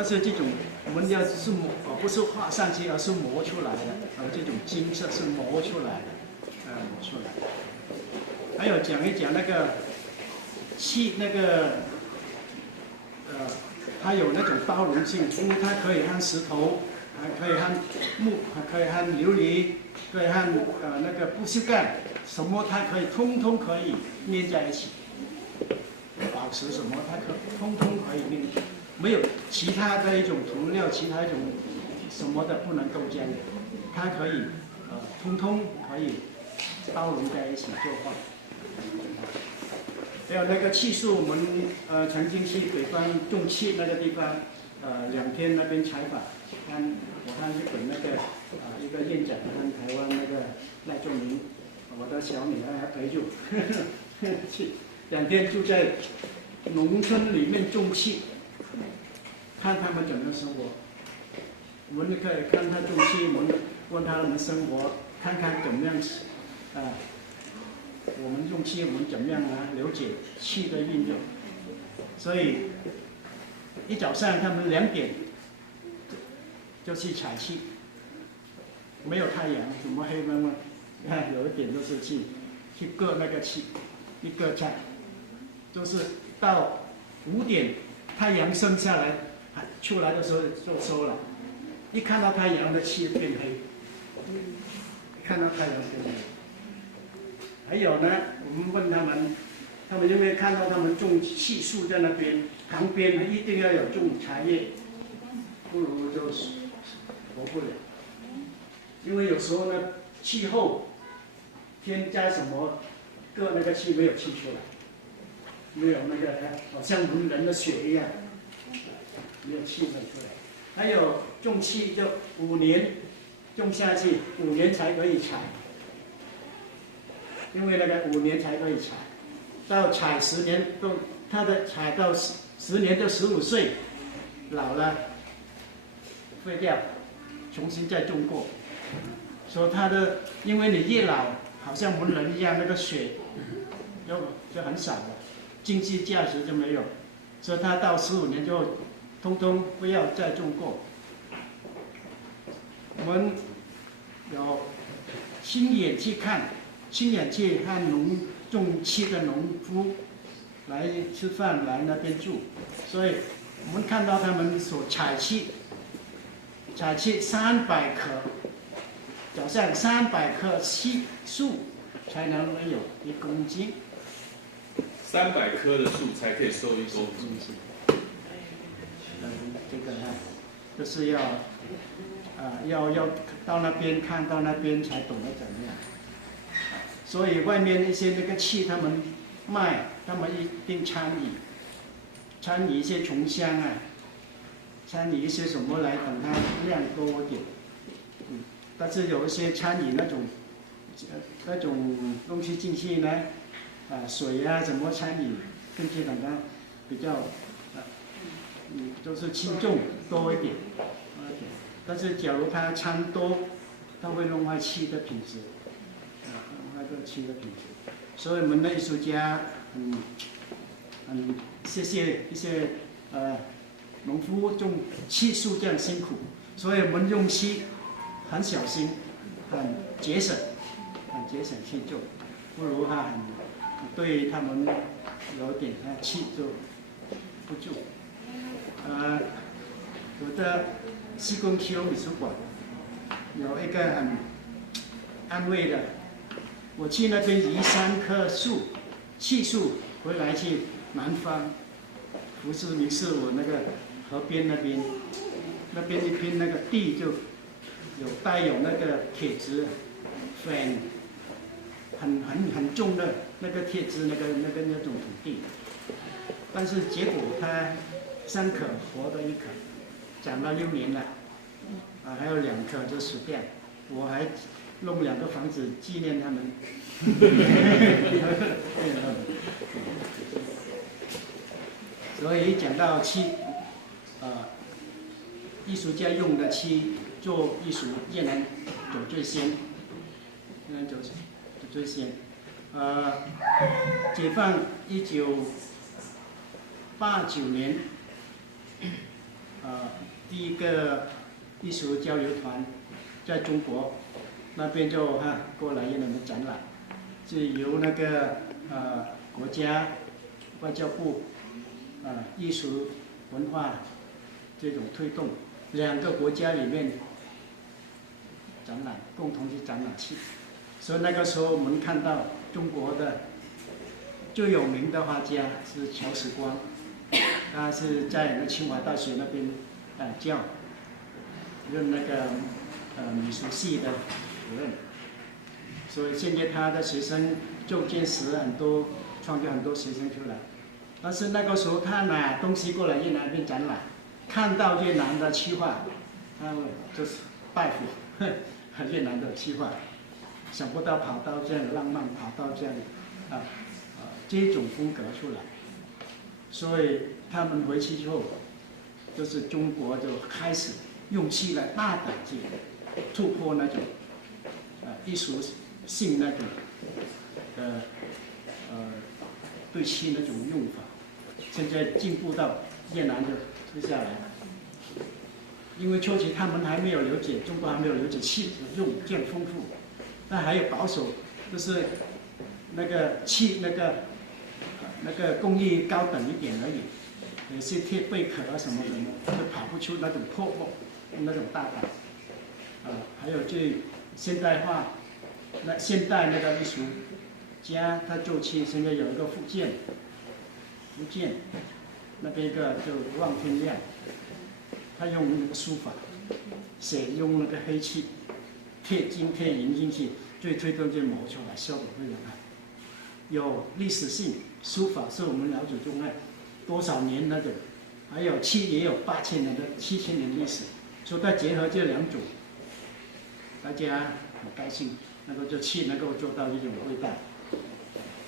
但是这种我们要是不是画上去，而是磨出来的，这种金色是磨出来的，磨出来的。还有讲一讲那个漆那个它有那种包容性，因为它可以和石头，还可以和木，还可以和琉璃，可以和那个不锈钢，什么它可以通通可以粘在一起。宝石什么它通通可以粘，没有其他的一种涂料，其他一种什么的不能够这样，它可以通通可以包容在一起作画。还有那个气数，我们曾经去北方种气那个地方，2天那边采访，我看日本那个一个院长跟台湾那个赖仲明，我的小女儿还陪住，去2天住在农村里面种气，看他们怎么生活。我们可以看他种气，我们问他们生活，看看怎么样我们用气，我们怎么样了解气的运用？所以一早上他们2点就去采气，没有太阳，什么黑蒙蒙，你看有一点都是去割那个气，一割菜，就是到5点太阳升下来，出来的时候就收了，一看到太阳的气变黑，一看到太阳变黑。还有呢，我们问他们因为看到他们种气树在那边，旁边一定要有种茶叶，不如就活不了。因为有时候呢，气候添加什么，割那个气没有气出来，没有那个好像闻人的血一样，没有气出来。还有种气就5年种下去，5年才可以采。因为那个5年才可以采，到采10年都，它的采到10年就15岁，老了废掉，重新再种过。说它的，因为你越老，好像文人一样，那个血就很少了，经济价值就没有，所以它到15年就通通不要再种过。我们有亲眼去看。亲眼去和种气的农夫来吃饭，来那边住，所以我们看到他们所采气300克，早上300克气树才能有1公斤，300棵的树才可以收1公斤。这个呢，就是要到那边看到那边才懂得怎么样。所以外面一些那个气他们卖，他们一定参与一些虫香啊，参与一些什么来等它量多一点。但是有一些参与那种东西进去呢，水啊怎么参与，进去等它比较就是轻重多一点。但是假如它掺多，它会弄坏气的品质。气的品质，所以我们的艺术家谢谢一些农夫种气树这样辛苦，所以我们用气很小心，很节省去做，不如对他们有点气就不住。我的西贡区美术馆有一个很安慰的。我去那边移3棵气树回来，去南方福斯明寺，我那个河边那边一片那个地就带有那个铁质粉，很重的那个铁质那种土地，但是结果它3棵活的1棵，长了6年了，还有2棵就死掉，我还弄2个房子纪念他们。所以讲到气，艺术家用的气做艺术，越南走最先，解放1989年，第一个艺术交流团在中国那边就过来越南的展览，是由那个国家外交部艺术文化这种推动，2个国家里面展览，共同去展览去。所以那个时候我们看到中国的最有名的画家是乔时光，他是在那清华大学那边任那个美术系的主任，所以现在他的学生就建实很多，创造很多学生出来。但是那个时候他拿东西过来越南那边展览，看到越南的企划，他就是拜服越南的企划，想不到跑到这样的浪漫，跑到这样的这种风格出来，所以他们回去之后，就是中国就开始用气来大胆去突破那种艺术性那种对气那种用法，现在进步到越南就推下来。因为初期他们还没有了解，中国还没有了解气用这样丰富，但还有保守，就是那个气那个工艺高等一点而已，有些贴贝壳什么的，就跑不出那种破墨，那种大胆。还有最现代化，现代那个艺术家他做气，现在有一个福建那边一个就望天亮。他用那个书法写，用那个黑漆贴金贴银进去，最推动就磨出来，效果非常好。有历史性，书法是我们老祖宗多少年那种，还有漆也有8000年的7000年历史，所以它结合这2种，大家很高兴，能够这漆能够做到这种味道。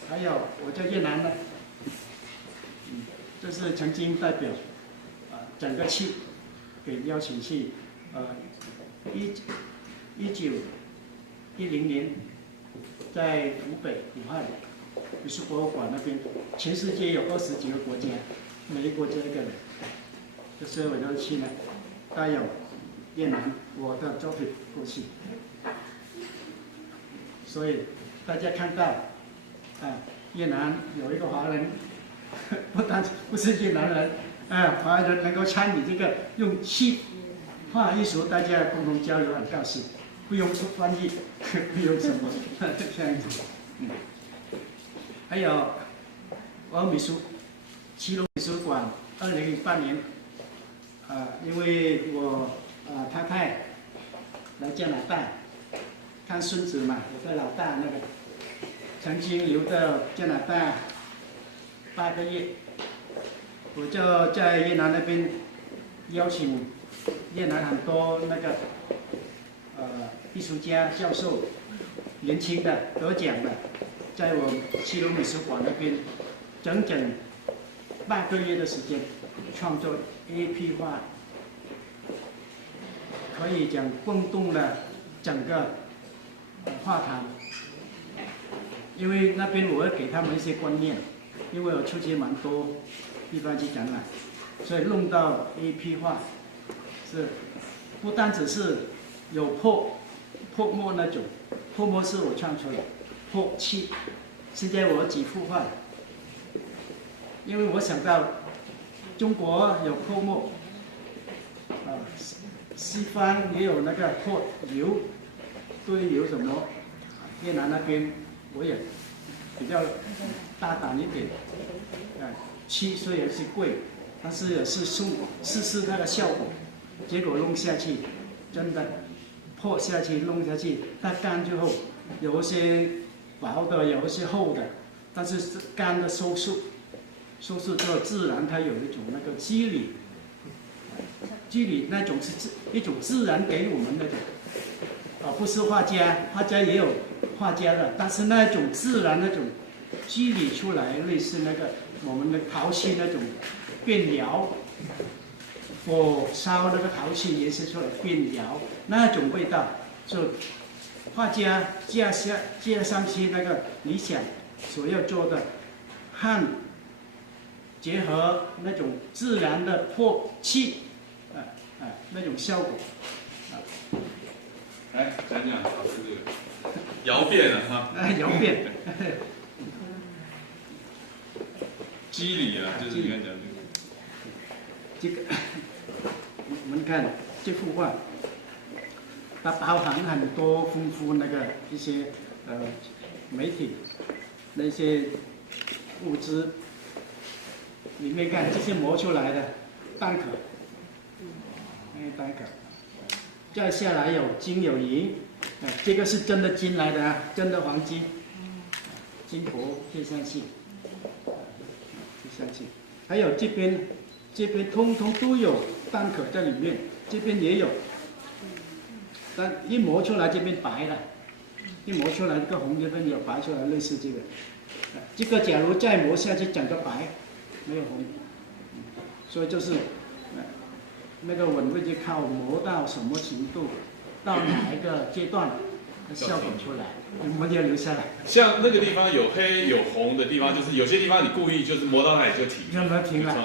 还有我在越南呢，这是曾经代表整个漆。给邀请去1910年，在湖北武汉美术博物馆那边，全世界有20几个国家，每个国家1个人，这时候我就去呢，带有越南我的作品过去，所以大家看到越南有一个华人，不是越南人。华人能够参与这个用气画艺术，大家共同交流，很高兴，不用翻译，不用什么这样子。还有我奇隆美术馆，2008年，因为我太太来加拿大看孙子嘛，我的老大那个曾经留到加拿大8个月。我就在越南那边邀请越南很多那个艺术家、教授，年轻的得奖的，在我奇隆美术馆那边整整8个月的时间创作AP画，可以讲轰动了整个画坛。因为那边我会给他们一些观念，因为我出去蛮多地方去展览，所以弄到 AP 画是不单只是有破墨那种，破墨是我创出来，破漆。现在我几幅画，因为我想到中国有破墨，西方也有那个破油，对油什么，越南那边我也比较大胆一点，漆虽然是贵，但是也是试那个效果，结果弄下去，真的破下去弄下去，它干之后有一些薄的，有一些厚的，但是干的收束之后，自然它有一种那个肌理那种是一种自然给我们那种，不是画家也有画家的，但是那种自然那种肌理出来，类似那个我们的陶器那种变描，火烧那个陶器颜色出来变描那种味道，就画家加上去那个理想所要做的，和结合那种自然的破气，那种效果。来讲讲老师这个窑变了哈。窑变。肌理啊，就是你刚讲这个，我们看这幅画，它包含很多丰富那个一些媒体那些物质，里面看这些磨出来的蛋壳，蛋壳，再下来有金有银，这个是真的金来的啊，真的黄金，金箔贴上去。还有这边通通都有蛋壳在里面，这边也有，但一磨出来这边白了，一磨出来这个红这边有白出来，类似这个，这个假如再磨下去整个白，没有红，所以就是那个稳位就靠磨到什么程度，到哪一个阶段，效果出来。我们就留下来。像那个地方有黑有红的地方，就是有些地方你故意就是磨到那里就停，让它停了。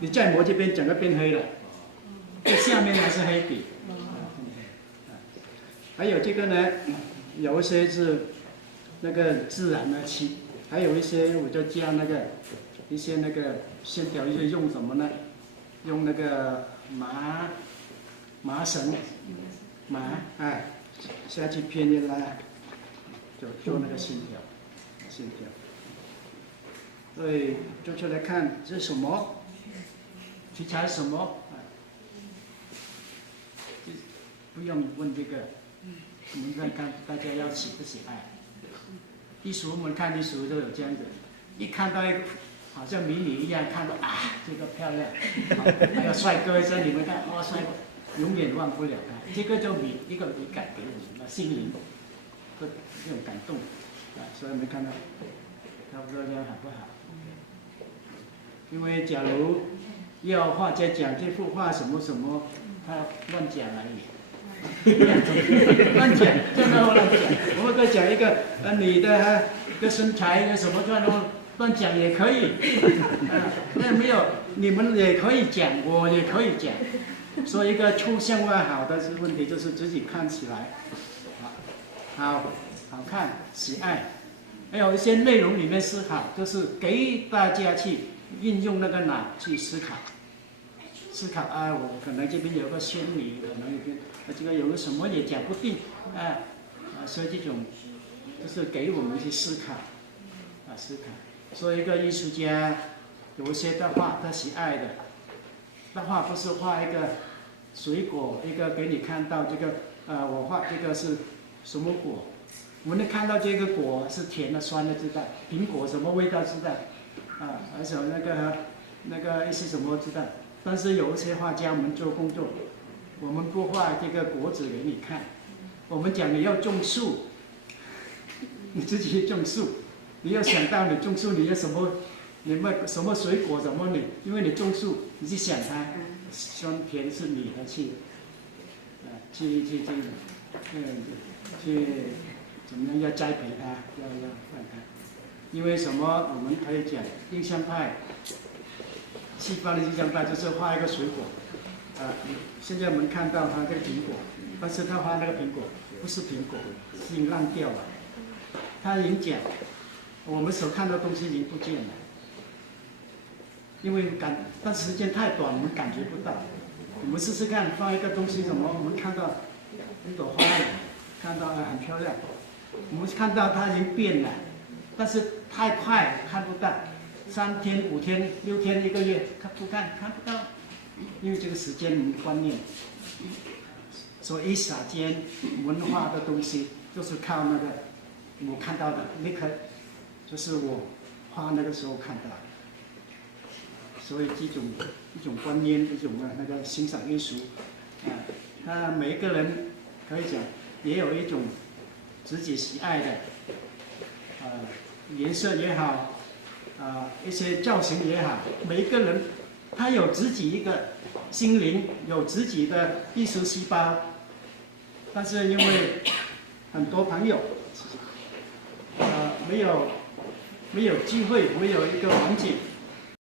你再磨这边整个变黑了，这下面还是黑底。还有这个呢，有一些是那个自然的漆，还有一些我就加那个一些那个线条，是用什么呢？用那个麻绳，下去偏一拉。就做那个线条，所以做出来看这是什么题材什么，不用问这个，我们再看大家要喜不喜爱。艺术我们看艺术都有这样子，一看到一个好像美女一样，看到这个漂亮，还有帅哥在你们看帅哥，永远忘不了他，这个就一个美感给我们的心灵。这种感动，所以没看到，差不多这样好不好？因为假如要画家讲这幅画什么什么，他乱讲而已，乱讲，真的乱讲。我们再讲一个你的一个身材一个什么乱讲也可以，那没有你们也可以讲，我也可以讲。所以一个抽象化好的问题就是自己看起来。好看，喜爱，还有一些内容里面思考，就是给大家去运用那个脑去思考我可能这边有个仙女，可能这个有个什么也讲不定，所以这种就是给我们去思考，所以一个艺术家有一些的画他喜爱的，那画不是画一个水果，一个给你看到这个，我画这个是。什么果？我们看到这个果是甜的、酸的，知道；苹果什么味道知道，而且那个一些什么知道。但是有一些画家，我们做工作，我们不画这个果子给你看，我们讲你要种树，你自己去种树，你要想到你种树，你要什么，什么水果什么因为你种树，你去想它酸甜是你的去怎么样要栽培它，要放它，因为什么？我们可以讲印象派，西方的印象派就是画一个水果，现在我们看到它这个苹果，但是他画那个苹果不是苹果，是已经烂掉了，他已经讲，我们所看到的东西已经不见了，因为但时间太短，我们感觉不到。我们试试看，放一个东西什么，我们看到一朵花，看到很漂亮，我们看到它已经变了，但是太快看不到，3天、5天、6天、1个月看不到，因为这个时间我们观念，所以一时间文化的东西就是靠那个我看到的立刻，就是我画那个时候看到的，所以一种观念，一种那个欣赏艺术，那每一个人可以讲也有一种自己喜爱的，颜色也好，一些造型也好，每一个人他有自己一个心灵，有自己的艺术细胞，但是因为很多朋友，没有机会，没有一个环境。